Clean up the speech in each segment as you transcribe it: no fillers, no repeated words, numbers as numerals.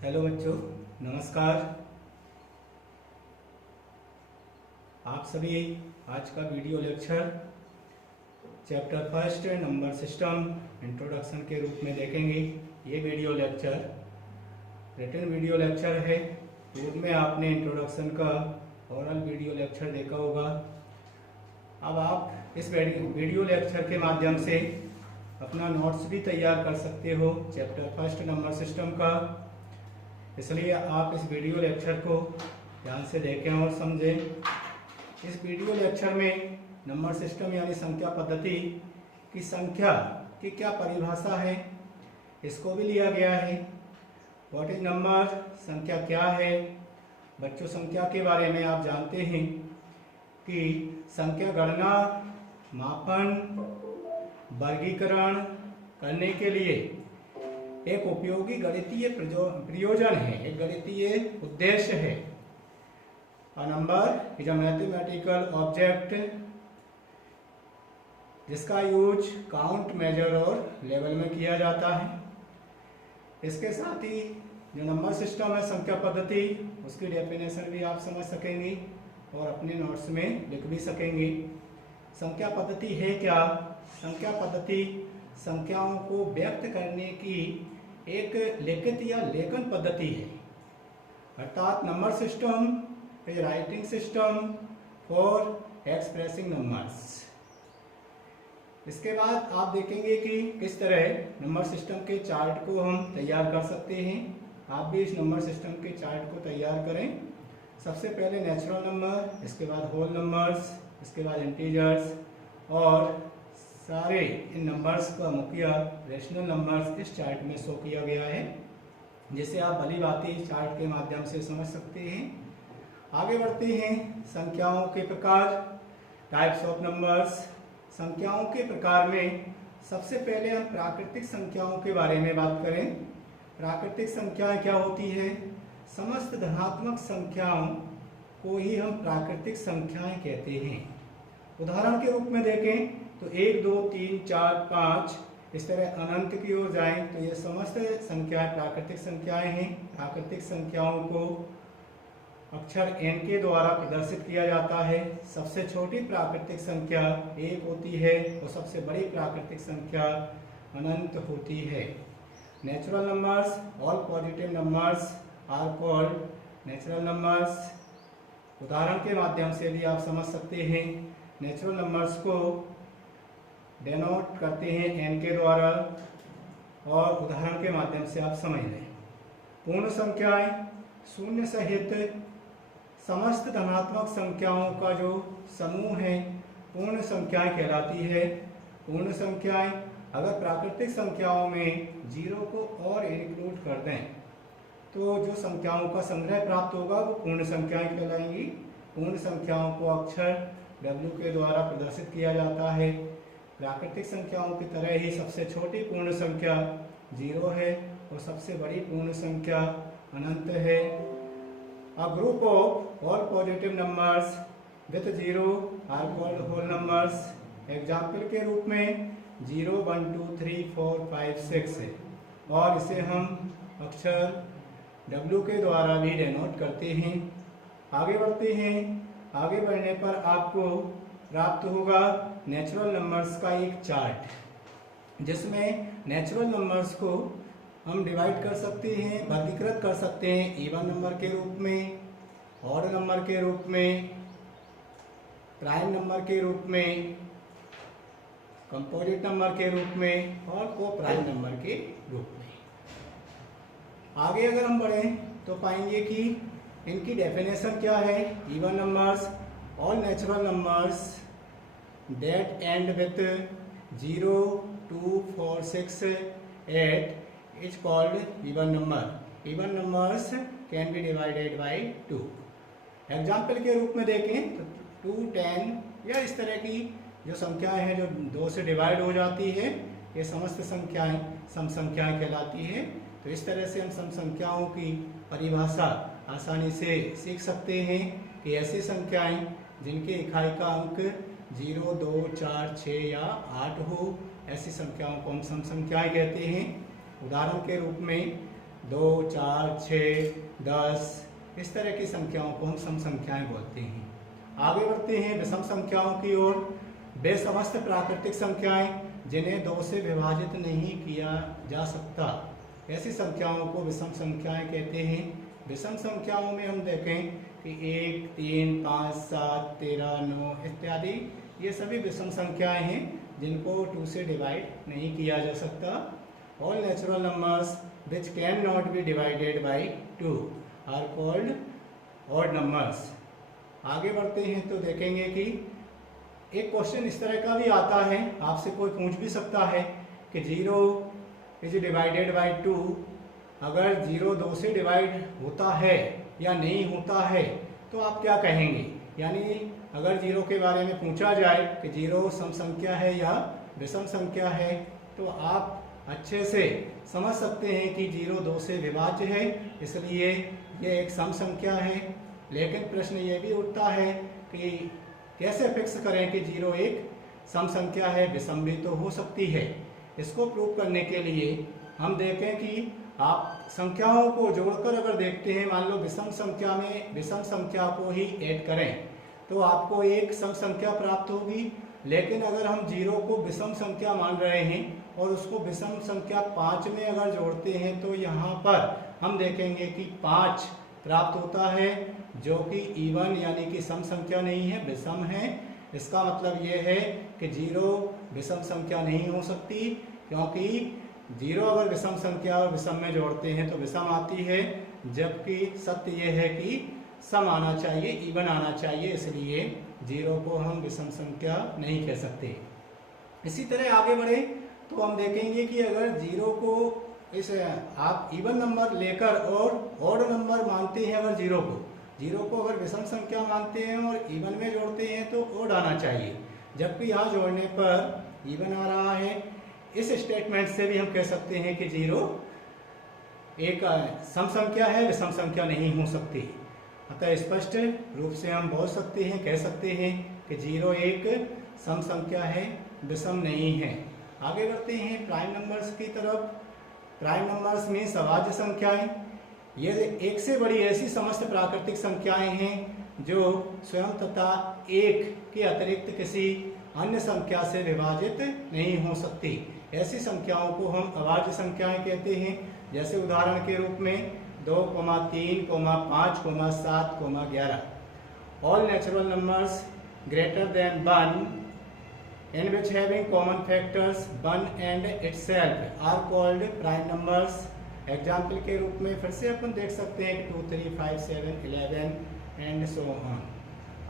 Hello बच्चों, नमस्कार। आप सभी आज का video lecture chapter first number system introduction के रूप में देखेंगे। ये video lecture written video lecture है। पूर्व में आपने इंट्रोडक्शन का ओरल वीडियो लेक्चर देखा होगा। अब आप इस वीडियो लेक्चर के माध्यम से अपना नोट्स भी तैयार कर सकते हो चैप्टर फर्स्ट नंबर सिस्टम का। इसलिए आप इस वीडियो लेक्चर को ध्यान से देखें और समझें। इस वीडियो लेक्चर में नंबर सिस्टम यानी संख्या पद्धति की संख्या की क्या परिभाषा है, इसको भी लिया गया है। व्हाट इज नंबर, संख्या क्या है। बच्चों, संख्या के बारे में आप जानते हैं कि संख्या गणना, मापन, वर्गीकरण करने के लिए एक उपयोगी गणितीय प्रयोजन है, एक गणितीय उद्देश्य है। A number is a mathematical object जिसका यूज काउंट, मेजर और लेवल में किया जाता है। इसके साथ ही जो नंबर सिस्टम है, संख्या पद्धति, उसकी डेफिनेशन भी आप समझ सकेंगे और अपने नोट्स में लिख भी सकेंगे। संख्या पद्धति है क्या? संख्या पद्धति संख्याओं को व्यक्त करने की एक लिखित या लेखन पद्धति है। अर्थात number system is writing system for expressing numbers. इसके बाद आप देखेंगे कि किस तरह नंबर सिस्टम के चार्ट को हम तैयार कर सकते हैं। आप भी इस नंबर सिस्टम के चार्ट को तैयार करें। सबसे पहले नेचुरल नंबर, इसके बाद होल नंबर्स, इसके बाद इंटीजर्स और सारे इन नंबर्स का मुखिया रेशनल नंबर्स इस चार्ट में शो किया गया है, जिसे आप भली भांति इस चार्ट के माध्यम से समझ सकते हैं। आगे बढ़ते हैं। संख्याओं के प्रकार, टाइप्स ऑफ नंबर्स। संख्याओं के प्रकार में सबसे पहले हम प्राकृतिक संख्याओं के बारे में बात करें। प्राकृतिक संख्याएं क्या होती है? समस्त धनात्मक संख्याओं को ही हम प्राकृतिक संख्याएं कहते हैं। उदाहरण के रूप में देखें तो 1, 2, 3, 4, 5 इस तरह अनंत की ओर जाएं तो ये समस्त संख्याएं प्राकृतिक संख्याएं हैं। प्राकृतिक संख्याओं को अक्षर n के द्वारा प्रदर्शित किया जाता है। सबसे छोटी प्राकृतिक संख्या 1 होती है और सबसे बड़ी प्राकृतिक संख्या अनंत होती है। Natural numbers, all positive numbers are called natural numbers. उदाहरण के माध्यम से भी आप समझ सकते हैं। नेचुरल नंबर्स को डेनोट करते हैं n के द्वारा और उदाहरण के माध्यम से आप समझ लें। पूर्ण संख्याएं शून्य सहित समस्त धनात्मक संख्याओं का जो समूह है पूर्ण संख्याएं कहलाती है। पूर्ण संख्याएं अगर प्राकृतिक संख्याओं में 0 को और इंक्लूड कर दें तो जो संख्याओं का संग्रह प्राप्त होगा वो पूर्ण संख्याएं कहलाएंगी। पूर्ण संख्याओं को अक्षर w के द्वारा प्रदर्शित किया जाता है। प्राकृतिक संख्याओं की तरह ही सबसे छोटी पूर्ण संख्या 0 है और सबसे बड़ी पूर्ण संख्या अनंत है। A group of all positive numbers with 0 are called whole numbers. Example के रूप में 0, 1, 2, 3, 4, 5, 6 है और इसे हम अक्षर w के द्वारा भी डेनोट करते हैं। आगे बढ़ते हैं। आगे बढ़ने पर आपको प्राप्त होगा नेचुरल नंबर्स का एक चार्ट, जिसमें नेचुरल नंबर्स को हम डिवाइड कर सकते हैं, वर्गीकृत कर सकते हैं इवन नंबर के रूप में, ऑड नंबर के रूप में, प्राइम नंबर के रूप में, कंपोजिट नंबर के रूप में और को प्राइम नंबर के रूप में। आगे अगर हम बढ़ें तो पाएंगे कि इनकी डेफिनेशन क्या है। Even numbers, all natural numbers that end with 0, 2, 4, 6, 8 is called even number. Even numbers can be divided by 2. Example के रूप में देखें तो 2, 10 या इस तरह की जो संख्याएं हैं जो 2 से डिवाइड हो जाती है, ये समस्त संख्याएं सम संख्याएं कहलाती है। तो इस तरह से हम सम संख्याओं की परिभाषा आसानी से सीख सकते हैं कि ऐसी संख्याएं जिनके इकाई का अंक 0, 2, 4, 6 या 8 हो, ऐसी संख्याओं को हम सम संख्याएं कहते हैं। उदाहरण के रूप में 2, 4, 6, 10 इस तरह की संख्याओं को हम सम संख्याएं बोलते हैं। आगे बढ़ते हैं विषम संख्याओं की ओर। वे समस्त प्राकृतिक संख्याएं जिन्हें 2 से विभाजित नहीं किया जा सकता, ऐसी संख्याओं को विषम संख्याएं कहते हैं। विषम संख्याओं में हम देखें कि 1, 3, 5, 7, 13, 9 इत्यादि ये सभी विषम संख्याएं हैं जिनको 2 से डिवाइड नहीं किया जा सकता। All natural numbers which can not be divided by 2 are called odd numbers. आगे बढ़ते हैं तो देखेंगे कि एक क्वेश्चन इस तरह का भी आता है, आपसे कोई पूछ भी सकता है कि 0 इज डिवाइडेड बाई 2, अगर 0 2 से डिवाइड होता है या नहीं होता है तो आप क्या कहेंगे। यानी अगर 0 के बारे में पूछा जाए कि 0 सम संख्या है या विषम संख्या है तो आप अच्छे से समझ सकते हैं कि 0 2 से विभाज्य है, इसलिए ये एक सम संख्या है। लेकिन प्रश्न ये भी उठता है कि कैसे फिक्स करें कि 0 एक सम संख्या है, विषम भी तो हो सकती है। इसको प्रूव करने के लिए हम देखें कि आप संख्याओं को जोड़कर अगर देखते हैं, मान लो विषम संख्या में विषम संख्या को ही ऐड करें तो आपको एक सम संख्या प्राप्त होगी। लेकिन अगर हम 0 को विषम संख्या मान रहे हैं और उसको विषम संख्या 5 में अगर जोड़ते हैं तो यहाँ पर हम देखेंगे कि 5 प्राप्त होता है, जो कि इवन यानी कि सम संख्या नहीं है, विषम है। इसका मतलब ये है कि 0 विषम संख्या नहीं हो सकती, क्योंकि 0 अगर विषम संख्या और विषम में जोड़ते हैं तो विषम आती है, जबकि सत्य ये है कि सम आना चाहिए, इवन आना चाहिए, इसलिए 0 को हम विषम संख्या नहीं कह सकते। इसी तरह आगे बढ़े तो हम देखेंगे कि अगर 0 को इस आप इवन नंबर लेकर और ऑड नंबर मानते हैं, अगर 0 को अगर विषम संख्या मानते हैं और इवन में जोड़ते हैं तो ऑड आना चाहिए, जबकि यहाँ जोड़ने पर इवन आ रहा है। इस स्टेटमेंट से भी हम कह सकते हैं कि 0 एक सम संख्या है, विषम संख्या नहीं हो सकती। अतः स्पष्ट रूप से हम बोल सकते हैं, कह सकते हैं कि 0 एक सम संख्या है, विषम नहीं है। आगे बढ़ते हैं प्राइम नंबर्स की तरफ। प्राइम नंबर्स में अभाज्य संख्याएं, ये एक से बड़ी ऐसी समस्त प्राकृतिक संख्याएं हैं जो स्वयं तथा एक के अतिरिक्त किसी अन्य संख्या से विभाजित नहीं हो सकती। ऐसी संख्याओं को हम अभाज्य संख्याएं कहते हैं। जैसे उदाहरण के रूप में 2, 3, 5, 7, 11। All natural numbers greater than 1 in which having common factors 1 and itself are called prime numbers। Example के रूप में फिर से अपन देख सकते हैं कि 2, 3, 5, 7, 11 एंड सो ऑन।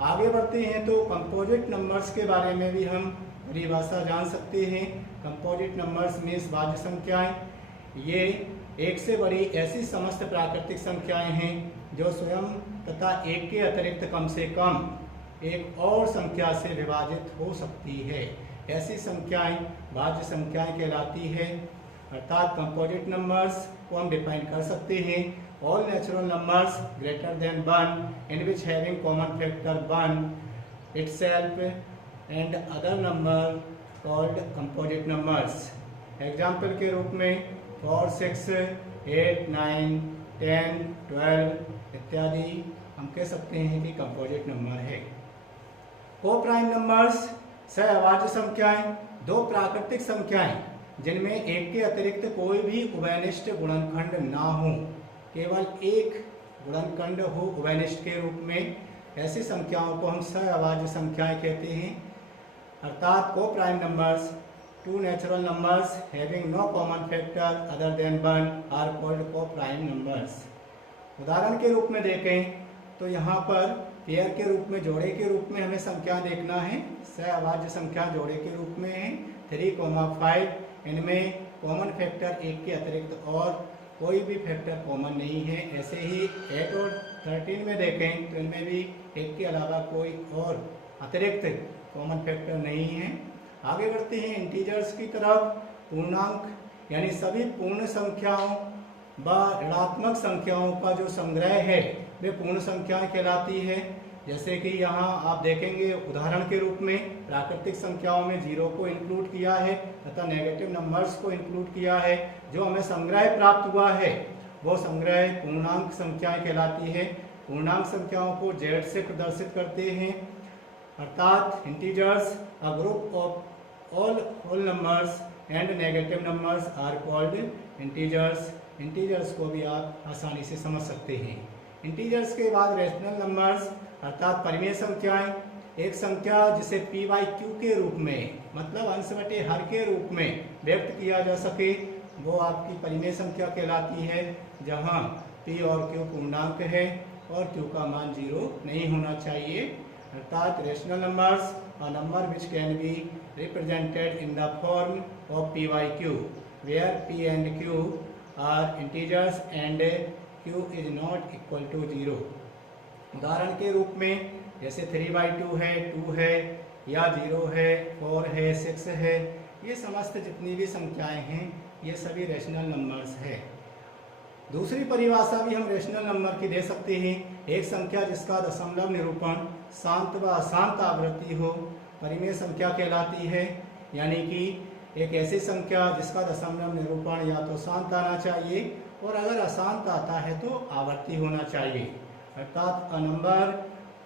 आगे बढ़ते हैं तो कंपोजिट नंबर्स के बारे में भी हम परिभाषा जान सकते हैं। कंपोजिट नंबर्स में भाज्य संख्याएं, ये एक से बड़ी ऐसी समस्त प्राकृतिक संख्याएं हैं जो स्वयं तथा एक के अतिरिक्त कम से कम एक और संख्या से विभाजित हो सकती है। ऐसी संख्याएं भाज्य संख्याएं कहलाती है। अर्थात कंपोजिट नंबर्स को हम डिफाइन कर सकते हैं। All natural numbers greater than 1 in which having common factor 1 itself and other number called composite numbers. Example के रूप में 4, 6, 8, 9, 10, 12 इत्यादि हम कह सकते हैं कि कंपोजिट नंबर है। को प्राइम नंबर्स सहअभाज्य संख्याएं, दो प्राकृतिक संख्याएं जिनमें एक के अतिरिक्त कोई भी उभयनिष्ठ गुणनखंड ना हो, केवल एक गुणनखंड हो उभयनिष्ठ के रूप में, ऐसी संख्याओं को हम सहअभाज्य संख्याएं कहते हैं। अर्थात coprime numbers, two natural numbers having no common factor other than 1 are called coprime numbers. उदाहरण के रूप में देखें तो यहाँ पर पेयर के रूप में, जोड़े के रूप में हमें संख्या देखना है। सहअभाज्य संख्या जोड़े के रूप में है 3, 5, इनमें कॉमन फैक्टर एक के अतिरिक्त और कोई भी फैक्टर कॉमन नहीं है। ऐसे ही 8 और 13 में देखें तो इनमें भी एक के अलावा कोई और अतिरिक्त कॉमन फैक्टर नहीं है। आगे बढ़ते हैं इंटीजर्स की तरफ। पूर्णांक यानी सभी पूर्ण संख्याओं व ऋणात्मक संख्याओं का जो संग्रह है वे पूर्ण संख्याएं कहलाती है। जैसे कि यहाँ आप देखेंगे उदाहरण के रूप में प्राकृतिक संख्याओं में 0 को इंक्लूड किया है तथा नेगेटिव नंबर्स को इंक्लूड किया है। जो हमें संग्रह प्राप्त हुआ है वो संग्रह पूर्णांक संख्याएं कहलाती है। पूर्णांक संख्याओं को z से प्रदर्शित करते हैं, अर्थात integers a group of all whole numbers and negative numbers are called integers. Integers को भी आप आसानी से समझ सकते हैं। इंटीजर्स के बाद रेशनल नंबर्स अर्थात परिमेय संख्याएं। एक संख्या जिसे p बाई q के रूप में, मतलब अंश बटे हर के रूप में व्यक्त किया जा सके, वो आपकी परिमेय संख्या कहलाती है, जहां p और q पूर्णांक है और q का मान 0 नहीं होना चाहिए। अर्थात rational numbers a number which can be represented in the form of p by q, where p and q are integers and q is not equal to 0। उदाहरण के रूप में जैसे 3/2 है, 2 है या 0 है, 4 है, 6 है, ये समस्त जितनी भी संख्याएं हैं ये सभी रेशनल नंबर्स है। दूसरी परिभाषा भी हम रेशनल नंबर की दे सकते हैं। एक संख्या जिसका दशमलव निरूपण शांत व अशांत आवृत्ति हो परिमेय संख्या कहलाती है, यानी कि एक ऐसी संख्या जिसका दशमलव निरूपण या तो शांत आना चाहिए और अगर अशांत आता है तो आवर्ती होना चाहिए। अर्थात a number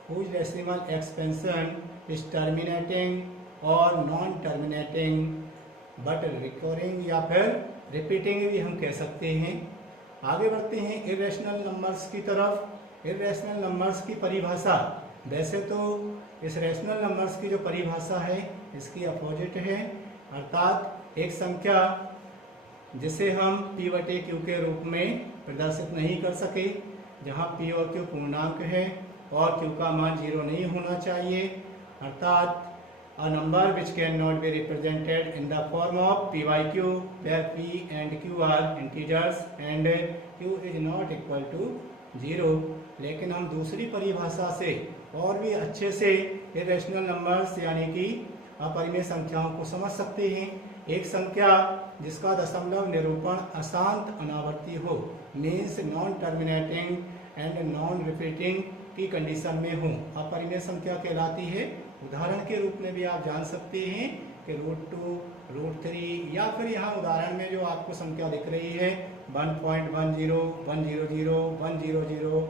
whose decimal expansion is terminating और नॉन टर्मिनेटिंग बट रिकरिंग या फिर रिपीटिंग भी हम कह सकते हैं। आगे बढ़ते हैं इरेशनल नंबर्स की तरफ। इरेशनल नंबर्स की परिभाषा, वैसे तो इस रेशनल नंबर्स की जो परिभाषा है इसकी अपोजिट है, अर्थात एक संख्या जिसे हम p बटे q के रूप में प्रदर्शित नहीं कर सके, जहां p और q पूर्णांक है और q का मान 0 नहीं होना चाहिए, अर्थात a number which cannot be represented in the form of p by q, where p and q are integers and q is not equal to 0। लेकिन हम दूसरी परिभाषा से और भी अच्छे से इरेशनल नंबर्स यानी कि अपरिमेय संख्याओं को समझ सकते हैं। एक संख्या जिसका दशमलव निरूपण अशांत अनावर्ती हो, means non terminating and non repeating की कंडीशन में हो, अपरिमेय संख्या कहलाती है। उदाहरण के रूप में भी आप जान सकते हैं कि √2, √3 या फिर यहाँ उदाहरण में जो आपको संख्या दिख रही है 1.10, 100, 100,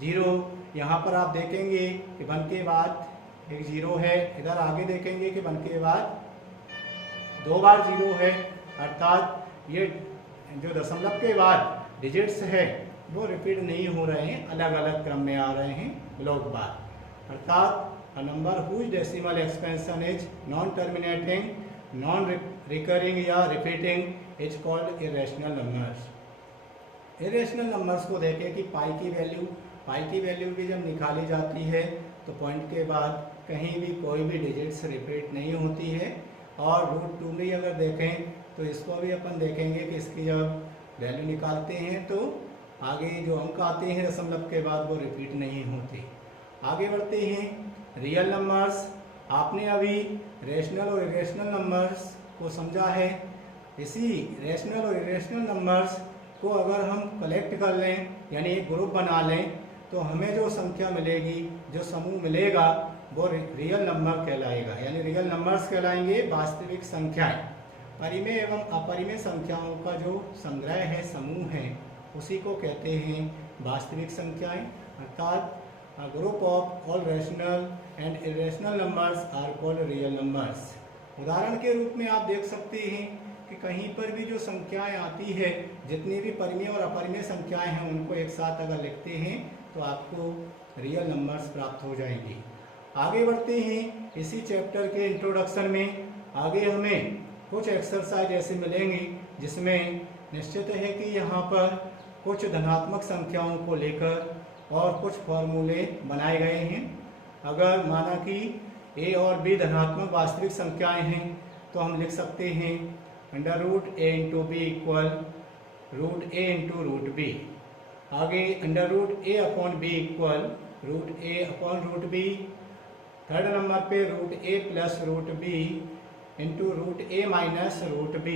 0। यहाँ पर आप देखेंगे कि 1 के बाद एक 0 है, इधर आगे देखेंगे कि 1 के बाद 2 बार 0 है, अर्थात ये जो दशमलव के बाद डिजिट्स है वो रिपीट नहीं हो रहे हैं, अलग अलग क्रम में आ रहे हैं लोग बार। अर्थात a number whose decimal expansion is non terminating, non recurring या repeating is called irrational numbers। irrational numbers को देखें कि पाई की वैल्यू भी जब निकाली जाती है तो पॉइंट के बाद कहीं भी कोई भी डिजिट्स रिपीट नहीं होती है। और √2 में अगर देखें तो इसको भी अपन देखेंगे कि इसकी जब वैल्यू निकालते हैं तो आगे जो अंक आते हैं दशमलव के बाद वो रिपीट नहीं होते। आगे बढ़ते हैं रियल नंबर्स। आपने अभी रेशनल और इरेशनल नंबर्स को समझा है। इसी रेशनल और इरेशनल नंबर्स को अगर हम कलेक्ट कर लें यानी एक ग्रुप बना लें तो हमें जो संख्या मिलेगी, जो समूह मिलेगा वो रियल नंबर कहलाएगा, यानी रियल नंबर्स कहलाएंगे वास्तविक संख्याएं। परिमेय एवं अपरिमेय संख्याओं का जो संग्रह है, समूह है, उसी को कहते हैं वास्तविक संख्याएं। अर्थात A group of all rational and irrational numbers are called real numbers। उदाहरण के रूप में आप देख सकते हैं कि कहीं पर भी जो संख्याएं आती है, जितनी भी परिमेय और अपरिमेय संख्याएं हैं उनको एक साथ अगर लिखते हैं तो आपको रियल नंबर्स प्राप्त हो जाएंगी। आगे बढ़ते हैं इसी चैप्टर के इंट्रोडक्शन में। आगे हमें कुछ एक्सरसाइज ऐसे मिलेंगे जिसमें निश्चित है कि यहाँ पर कुछ धनात्मक संख्याओं को लेकर और कुछ फॉर्मूले बनाए गए हैं। अगर माना कि a और b धनात्मक वास्तविक संख्याएं हैं तो हम लिख सकते हैं √a × b equal √a × √b। आगे √a/b equal √a/√b। Third number पे √a + √b × √a - √b।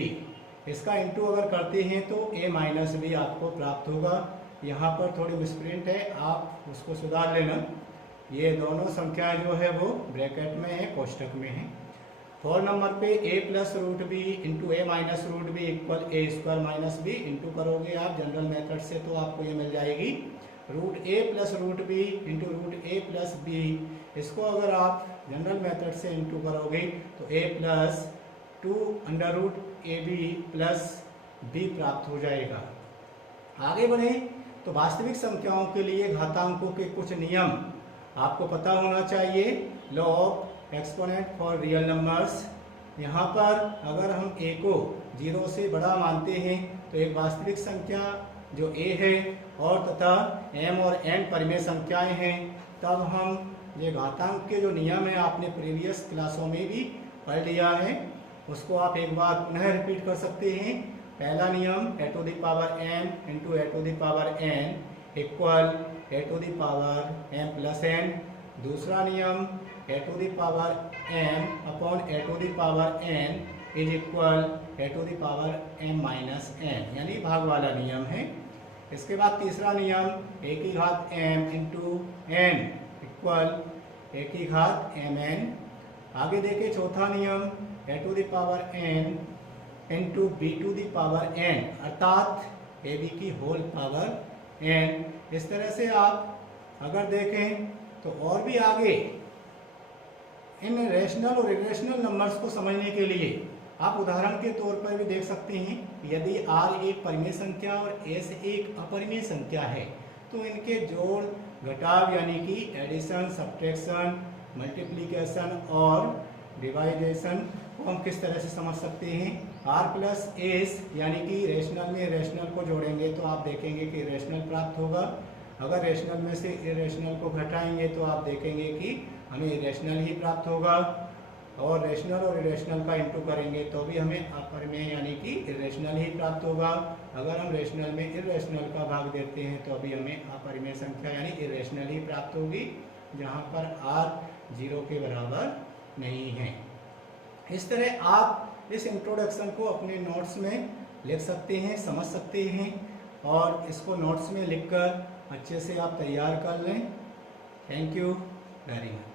इसका इंटू अगर करते हैं तो a - b आपको प्राप्त होगा। यहाँ पर थोड़ी मिसप्रिंट है, आप उसको सुधार लेना। ये दोनों संख्याएं जो है वो ब्रैकेट में है, कोष्ठक में है। होल नंबर पे a plus root B into A minus root B equal A square minus B into करोगे आप जनरल मेथड से तो आपको ये मिल जाएगी root A plus root B into root A plus B. इसको अगर आप जनरल मेथड से इंटू करोगे तो a plus 2 under root A B plus B प्राप्त हो जाएगा। आगे बढ़े तो वास्तविक संख्याओं के लिए घातांकों के कुछ नियम आपको पता होना चाहिए। Law of exponent for real numbers. यहाँ पर अगर हम a को 0 से बड़ा मानते हैं तो एक वास्तविक संख्या जो a है और तथा m और n परिमेय संख्याएं हैं, तब हम ये घातांक के जो नियम है आपने प्रीवियस क्लासों में भी पढ़ लिया है, उसको आप एक बार पुनः रिपीट कर सकते हैं। पहला नियम a to the power m into a to the power n equal a to the power m plus n। दूसरा नियम a to the power m upon a to the power n is equal a to the power m minus n, यानी भाग वाला नियम है। इसके बाद तीसरा नियम a की घात m into n equal a की घात mn। आगे देखिए चौथा नियम a to the power n into B to the power n अर्थात ए बी की होल पावर n। इस तरह से आप अगर देखें तो और भी आगे इन रेशनल और इरेशनल नंबर्स को समझने के लिए आप उदाहरण के तौर पर भी देख सकते हैं। यदि r एक परिमेय संख्या और s एक अपरिमेय संख्या है तो इनके जोड़ घटाव यानी कि एडिशन, सब्ट्रैक्शन, मल्टीप्लिकेशन और डिवाइडेशन को हम किस तरह से समझ सकते हैं। r प्लस एस यानी कि रेशनल में रेशनल को जोड़ेंगे तो आप देखेंगे कि रेशनल प्राप्त होगा। अगर रेशनल में से इरेशनल को घटाएंगे तो आप देखेंगे कि हमें इरेशनल ही प्राप्त होगा, और रेशनल और इरेशनल का इंटू करेंगे तो भी हमें अपरिमेय यानी कि इरेशनल ही प्राप्त होगा। अगर हम रेशनल में इरेशनल का भाग देते हैं तो अभी हमें अपरिमेय संख्या यानी इरेशनल ही प्राप्त होगी, जहाँ पर r 0 के बराबर नहीं है। इस तरह आप इस इंट्रोडक्शन को अपने नोट्स में लिख सकते हैं, समझ सकते हैं, और इसको नोट्स में लिखकर अच्छे से आप तैयार कर लें। Thank you very much.